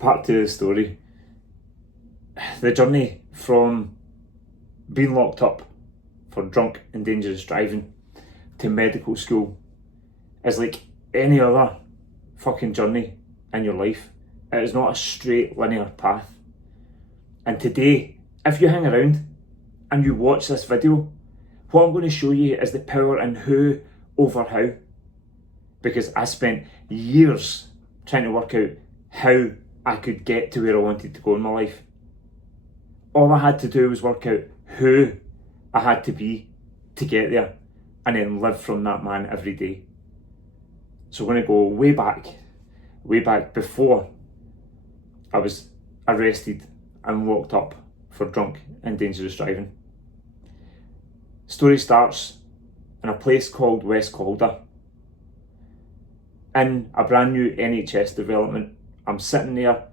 part two of the story. The journey from being locked up for drunk and dangerous driving to medical school is like any other fucking journey in your life. It is not a straight linear path. And today, if you hang around and you watch this video, what I'm going to show you is the power in who over how. Because I spent years trying to work out how I could get to where I wanted to go in my life. All I had to do was work out who I had to be to get there, and then live from that man every day. So we're going to go way back before I was arrested and locked up for drunk and dangerous driving. Story starts in a place called West Calder, in a brand new NHS development. I'm sitting there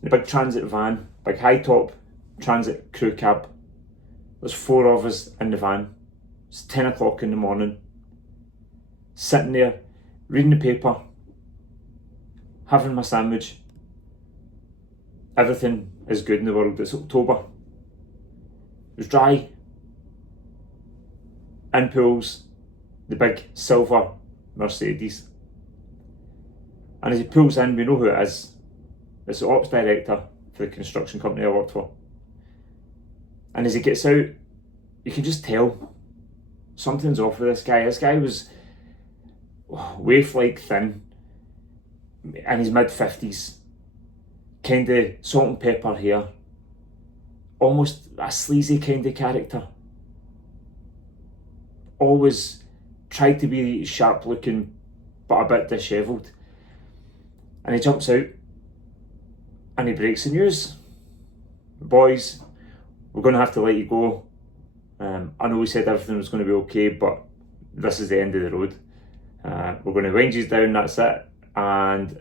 in a big transit van, big high top transit crew cab. There's 4 of us in the van. It's 10 o'clock in the morning. Sitting there, reading the paper, having my sandwich. Everything is good in the world. It's October. It was dry. In pulls the big silver Mercedes. And as he pulls in, we know who it is. It's the ops director for the construction company I worked for. And as he gets out, you can just tell something's off with this guy. This guy was waif-like thin, in his mid-50s, kind of salt and pepper hair, almost a sleazy kind of character. Always tried to be sharp looking, but a bit dishevelled. And he jumps out and he breaks the news. Boys, we're going to have to let you go. I know we said everything was going to be okay, but this is the end of the road. We're going to wind you down, that's it, and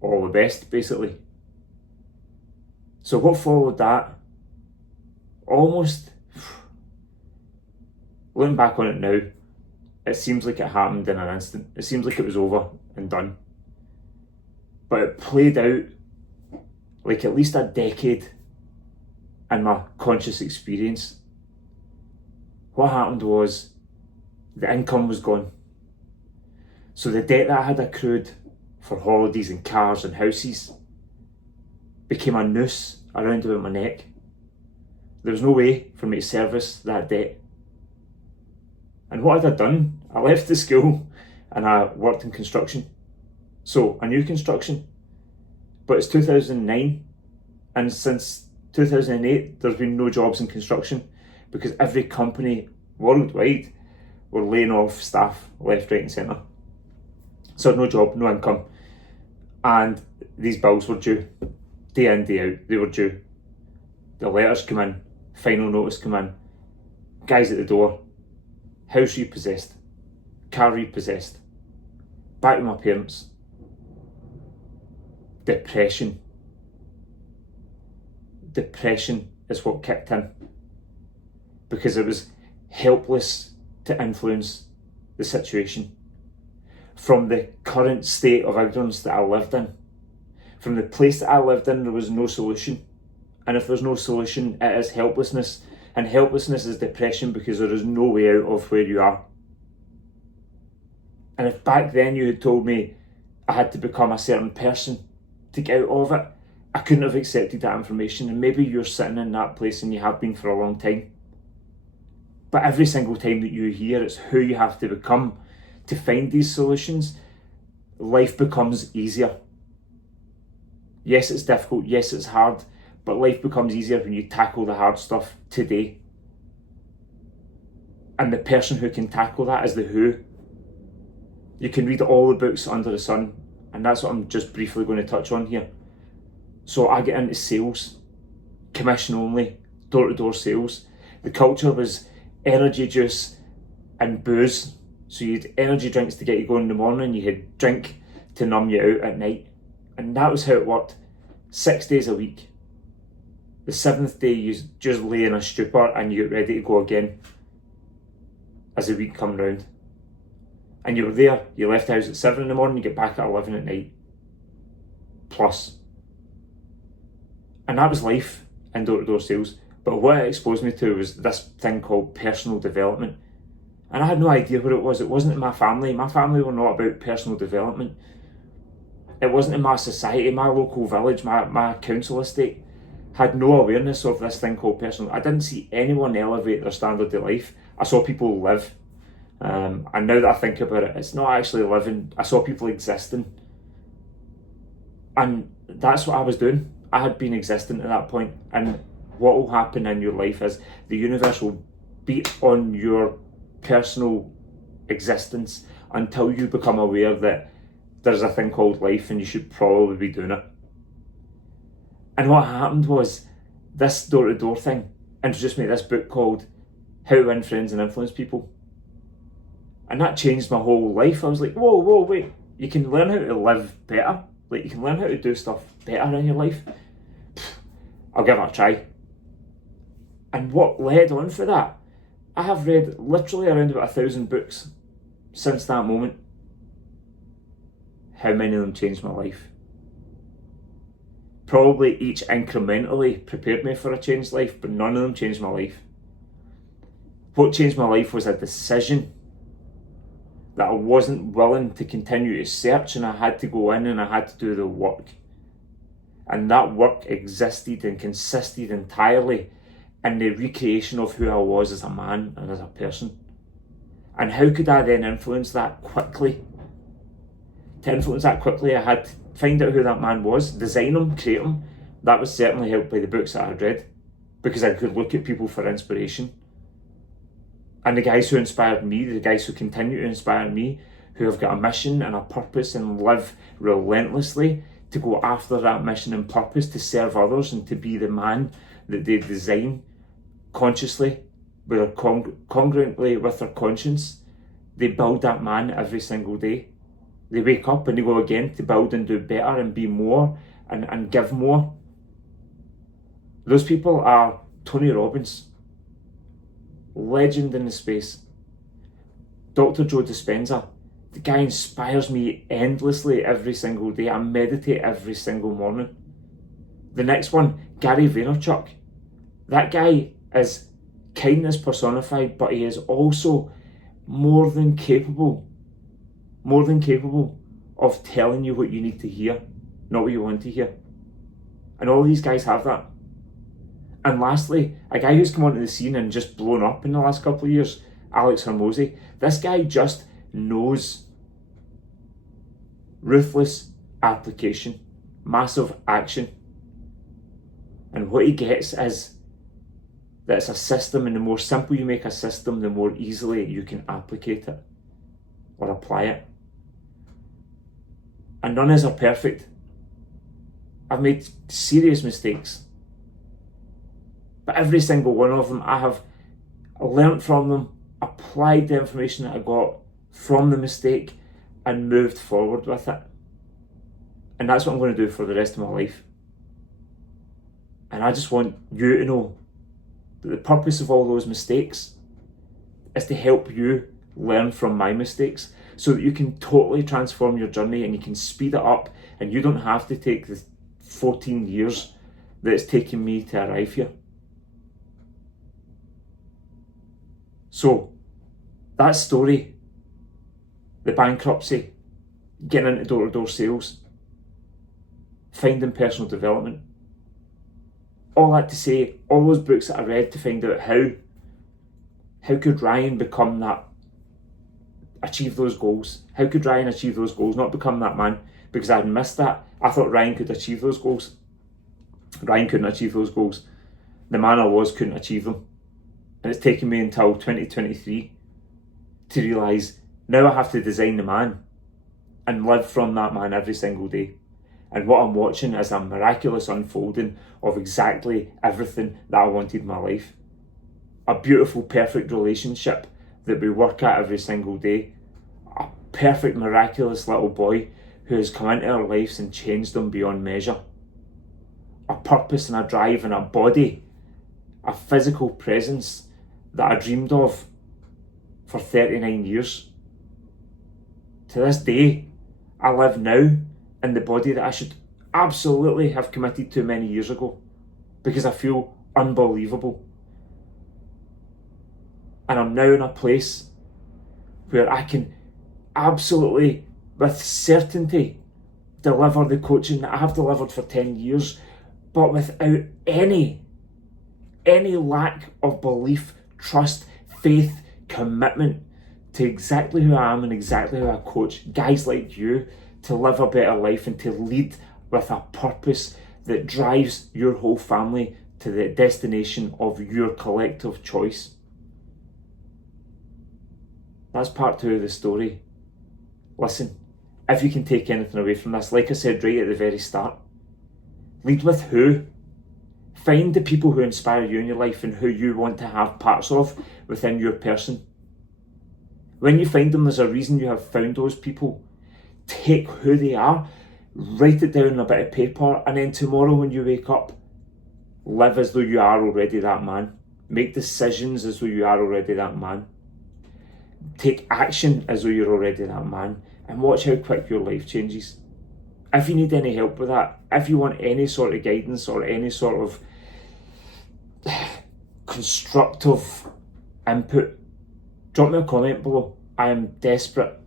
all the best, basically. So what followed that, almost, looking back on it now, it seems like it happened in an instant. It seems like it was over and done. But it played out like at least a decade in my conscious experience. What happened was the income was gone. So the debt that I had accrued for holidays and cars and houses became a noose around about my neck. There was no way for me to service that debt. And what had I done? I left the school and I worked in construction. So I knew construction, but it's 2009, and since 2008 there's been no jobs in construction because every company worldwide were laying off staff left, right and centre. So no job, no income, and these bills were due, day in, day out, they were due. The letters come in, final notice come in, guys at the door, house repossessed, car repossessed, back with my parents. Depression is what kicked in, because I was helpless to influence the situation. From the current state of ignorance that I lived in, from the place that I lived in, there was no solution. And if there's no solution, it is helplessness. And helplessness is depression because there is no way out of where you are. And if back then you had told me I had to become a certain person to get out of it, I couldn't have accepted that information. And maybe you're sitting in that place and you have been for a long time. But every single time that you hear it's who you have to become to find these solutions, life becomes easier. Yes, it's difficult. Yes, it's hard. But life becomes easier when you tackle the hard stuff today. And the person who can tackle that is the who. You can read all the books under the sun, and that's what I'm just briefly going to touch on here. So I get into sales, commission only, door-to-door sales. The culture was energy juice and booze. So you had energy drinks to get you going in the morning, you had drink to numb you out at night. And that was how it worked, 6 days a week. The 7th day you just lay in a stupor and you get ready to go again as the week come round. And you were there, you left the house at 7 in the morning, you get back at 11 at night. plus. And that was life in door-to-door sales. But what it exposed me to was this thing called personal development. And I had no idea what it was. It wasn't in my family. My family were not about personal development. It wasn't in my society, my local village, my council estate had no awareness of this thing called personal. I didn't see anyone elevate their standard of life. I saw people live. And now that I think about it, it's not actually living. I saw people existing. And that's what I was doing. I had been existing at that point. And what will happen in your life is the universe will beat on your personal existence until you become aware that there's a thing called life and you should probably be doing it. And what happened was this door-to-door thing introduced me to this book called How to Win Friends and Influence People. And that changed my whole life. I was like, whoa, wait. You can learn how to live better. Like, you can learn how to do stuff better in your life. I'll give it a try. And what led on for that? I have read literally around about 1,000 books since that moment. How many of them changed my life? Probably each incrementally prepared me for a changed life, but none of them changed my life. What changed my life was a decision that I wasn't willing to continue to search, and I had to go in and I had to do the work. And that work existed and consisted entirely in the recreation of who I was as a man and as a person. And how could I then influence that quickly? To influence that quickly, I had to find out who that man was, design him, create him. That was certainly helped by the books that I had read, because I could look at people for inspiration. And the guys who inspired me, the guys who continue to inspire me, who have got a mission and a purpose and live relentlessly to go after that mission and purpose, to serve others and to be the man that they design consciously, congruently with their conscience. They build that man every single day. They wake up and they go again to build and do better and be more and give more. Those people are Tony Robbins, legend in the space. Dr. Joe Dispenza, the guy inspires me endlessly every single day. I meditate every single morning. The next one, Gary Vaynerchuk. That guy is kindness personified, but he is also more than capable of telling you what you need to hear, not what you want to hear. And all these guys have that. And lastly, a guy who's come onto the scene and just blown up in the last couple of years, Alex Hormozy. This guy just knows ruthless application, massive action. And what he gets is that it's a system, and the more simple you make a system, the more easily you can applicate it or apply it. And none of us are perfect. I've made serious mistakes. But every single one of them, I have learnt from them, applied the information that I got from the mistake, and moved forward with it. And that's what I'm going to do for the rest of my life. And I just want you to know that the purpose of all those mistakes is to help you learn from my mistakes, so that you can totally transform your journey and you can speed it up, and you don't have to take the 14 years that it's taken me to arrive here. So, that story, the bankruptcy, getting into door-to-door sales, finding personal development, all that to say, all those books that I read to find out how could Ryan become that, achieve those goals? How could Ryan achieve those goals, not become that man? Because I'd missed that. I thought Ryan could achieve those goals. Ryan couldn't achieve those goals. The man I was couldn't achieve them. And it's taken me until 2023 to realise now I have to design the man and live from that man every single day. And what I'm watching is a miraculous unfolding of exactly everything that I wanted in my life. A beautiful, perfect relationship that we work at every single day. A perfect, miraculous little boy who has come into our lives and changed them beyond measure. A purpose and a drive and a body, a physical presence that I dreamed of for 39 years. To this day, I live now in the body that I should absolutely have committed to many years ago because I feel unbelievable. And I'm now in a place where I can absolutely, with certainty, deliver the coaching that I have delivered for 10 years, but without any lack of belief, trust, faith, commitment to exactly who I am and exactly how I coach guys like you to live a better life and to lead with a purpose that drives your whole family to the destination of your collective choice. That's part 2 of the story. Listen, if you can take anything away from this, like I said right at the very start, lead with who. Find the people who inspire you in your life and who you want to have parts of within your person. When you find them, there's a reason you have found those people. Take who they are, write it down on a bit of paper, and then tomorrow when you wake up, live as though you are already that man. Make decisions as though you are already that man. Take action as though you're already that man, and watch how quick your life changes. If you need any help with that, if you want any sort of guidance or any sort of constructive input, drop me a comment below. I am desperate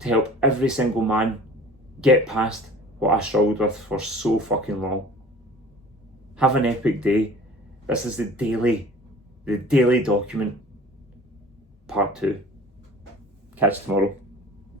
to help every single man get past what I struggled with for so fucking long. Have an epic day. This is the daily document, part 2. Catch you tomorrow.